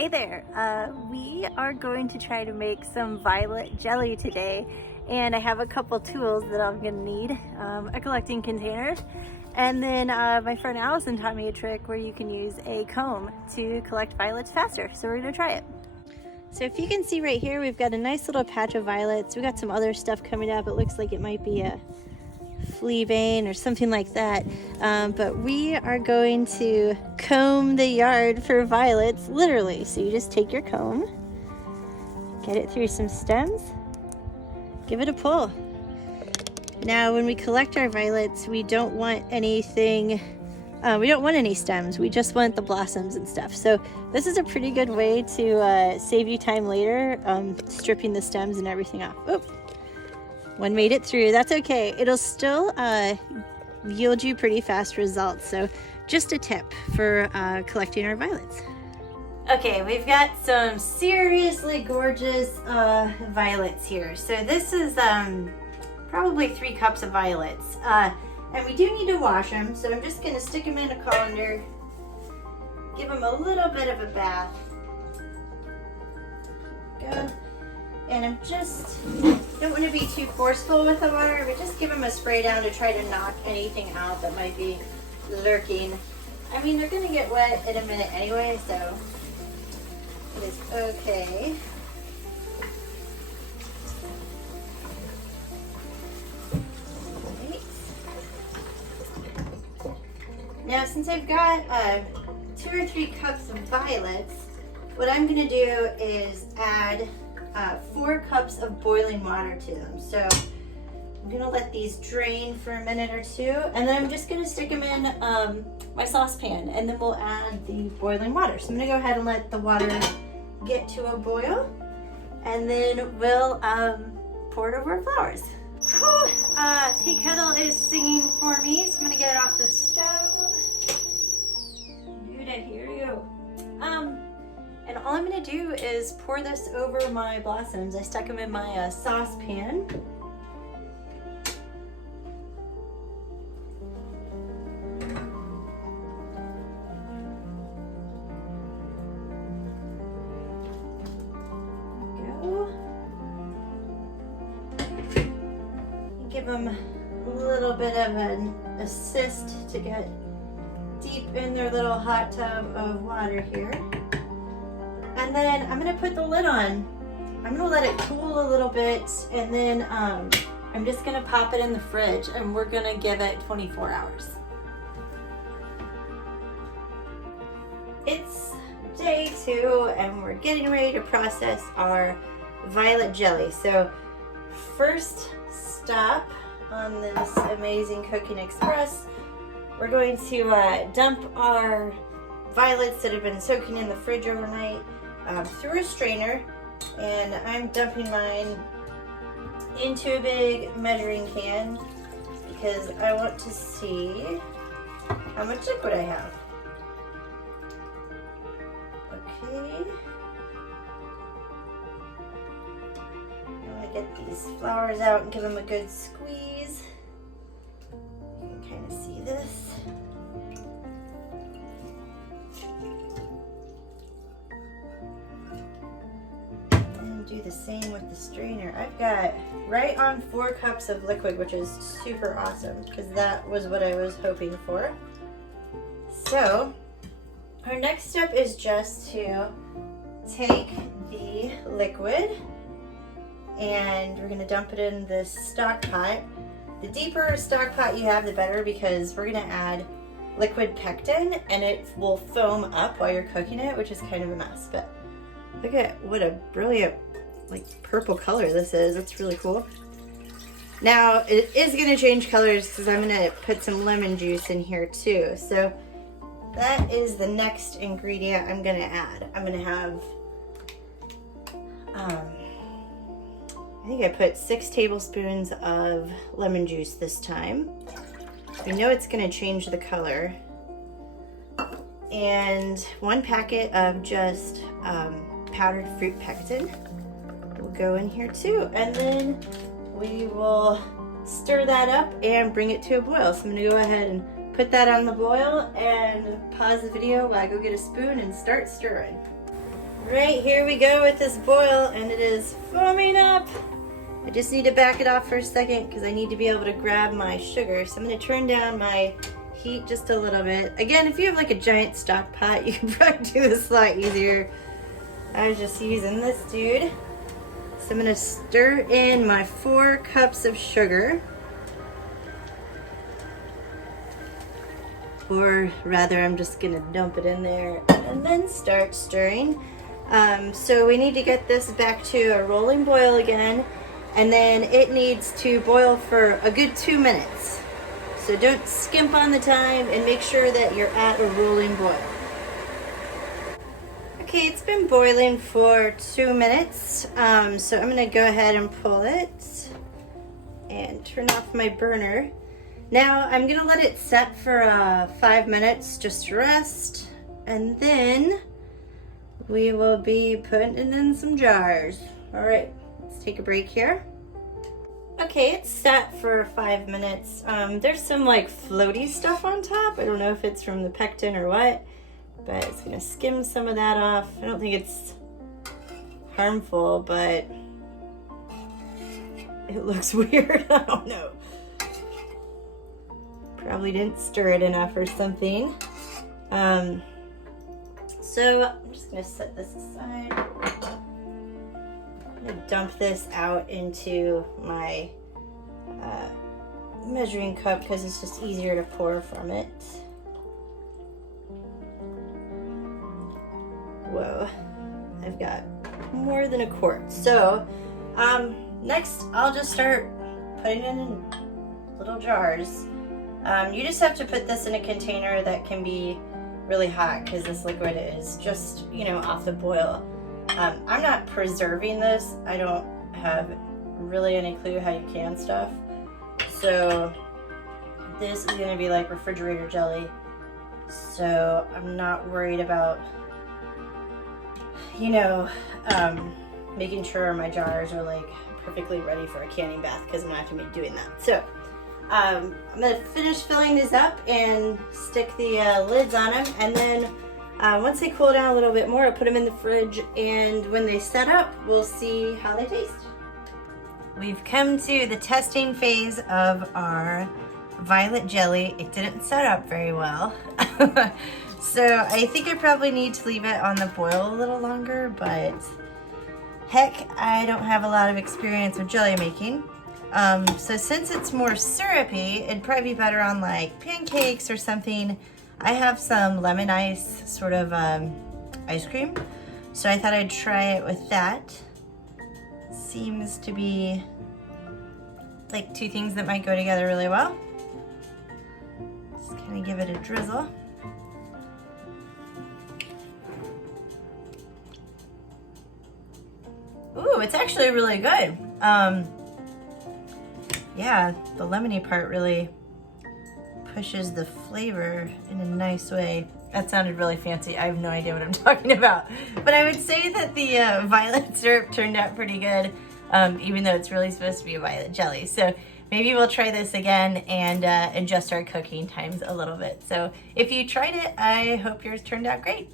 Hey there, we are going to try to make some violet jelly today, and I have a couple tools that I'm going to need, a collecting containers, and then my friend Allison taught me a trick where you can use a comb to collect violets faster, so we're going to try it. So if you can see right here, we've got a nice little patch of violets. We got some other stuff coming up. It looks like it might be a flea bane or something like that, but we are going to comb the yard for violets, literally. So you just take your comb, get it through some stems, give it a pull. Now when we collect our violets, we don't want anything, we don't want any stems, we just want the blossoms and stuff. So this is a pretty good way to save you time later, stripping the stems and everything off. Oop. One made it through, that's okay. It'll still yield you pretty fast results. So just a tip for collecting our violets. Okay, we've got some seriously gorgeous violets here. So this is probably 3 cups of violets. And we do need to wash them. So I'm just gonna stick them in a colander, give them a little bit of a bath. Go. And I'm just, don't want to be too forceful with the water, but just give them a spray down to try to knock anything out that might be lurking. I mean, they're going to get wet in a minute anyway, so it is okay. Right. Now, since I've got 2 or 3 cups of violets, what I'm going to do is add 4 cups of boiling water to them. So I'm gonna let these drain for a minute or two, and then I'm just gonna stick them in my saucepan, and then we'll add the boiling water. So I'm gonna go ahead and let the water get to a boil, and then we'll pour it over our flowers. Whew, tea kettle is singing for me, so I'm gonna get it off the stove. Dude, I hear you. And all I'm going to do is pour this over my blossoms. I stuck them in my saucepan. There we go. Give them a little bit of an assist to get deep in their little hot tub of water here. And then I'm gonna put the lid on. I'm gonna let it cool a little bit, and then I'm just gonna pop it in the fridge, and we're gonna give it 24 hours. It's day 2, and we're getting ready to process our violet jelly. So first stop on this amazing Cooking Express, we're going to dump our violets that have been soaking in the fridge overnight through a strainer, and I'm dumping mine into a big measuring can because I want to see how much liquid I have. Okay. I'm going to get these flowers out and give them a good squeeze. You can kind of see this. Do the same with the strainer. I've got right on 4 cups of liquid, which is super awesome because that was what I was hoping for. So our next step is just to take the liquid, and we're going to dump it in this stock pot. The deeper stock pot you have, the better, because we're going to add liquid pectin, and it will foam up while you're cooking it, which is kind of a mess. But look at what a brilliant purple color this is. It's really cool. Now it is going to change colors because I'm going to put some lemon juice in here too. So that is the next ingredient I'm going to add. I'm going to have I think I put 6 tablespoons of lemon juice this time. I know it's going to change the color. And 1 packet of just powdered fruit pectin will go in here too, and then we will stir that up and bring it to a boil. So I'm gonna go ahead and put that on the boil and pause the video while I go get a spoon and start stirring. Right, here we go with this boil, and it is foaming up. I just need to back it off for a second because I need to be able to grab my sugar. So I'm going to turn down my heat just a little bit. Again, if you have like a giant stock pot, you can probably do this a lot easier. I was just using this dude. So I'm going to stir in my 4 cups of sugar. Or rather, I'm just going to dump it in there and then start stirring. So we need to get this back to a rolling boil again, and then it needs to boil for a good 2 minutes. So don't skimp on the time and make sure that you're at a rolling boil. Okay, it's been boiling for 2 minutes, so I'm gonna go ahead and pull it and turn off my burner. Now I'm gonna let it set for 5 minutes just to rest, and then we will be putting it in some jars. All right, let's take a break here. Okay, it's set for 5 minutes. There's some like floaty stuff on top. I don't know if it's from the pectin or what, but it's gonna skim some of that off. I don't think it's harmful, but it looks weird. I don't know. Probably didn't stir it enough or something. So I'm just gonna set this aside. I'm gonna dump this out into my measuring cup because it's just easier to pour from it. Whoa, I've got more than a quart. So next I'll just start putting it in little jars. You just have to put this in a container that can be really hot because this liquid is just, you know, off the boil. I'm not preserving this. I don't have really any clue how you can stuff. So this is gonna be like refrigerator jelly. So I'm not worried about, you know, making sure my jars are like perfectly ready for a canning bath because I'm not gonna be doing that. So I'm gonna finish filling these up and stick the lids on them, and then once they cool down a little bit more, I'll put them in the fridge, and when they set up, we'll see how they taste. We've come to the testing phase of our violet jelly. It didn't set up very well. So I think I probably need to leave it on the boil a little longer, but heck, I don't have a lot of experience with jelly making. So since it's more syrupy, it'd probably be better on like pancakes or something. I have some lemon ice sort of ice cream, so I thought I'd try it with that. Seems to be like 2 things that might go together really well. Just kind of give it a drizzle. Ooh, it's actually really good. Yeah, the lemony part really pushes the flavor in a nice way. That sounded really fancy. I have no idea what I'm talking about. But I would say that the violet syrup turned out pretty good, even though it's really supposed to be a violet jelly. So maybe we'll try this again and adjust our cooking times a little bit. So if you tried it, I hope yours turned out great.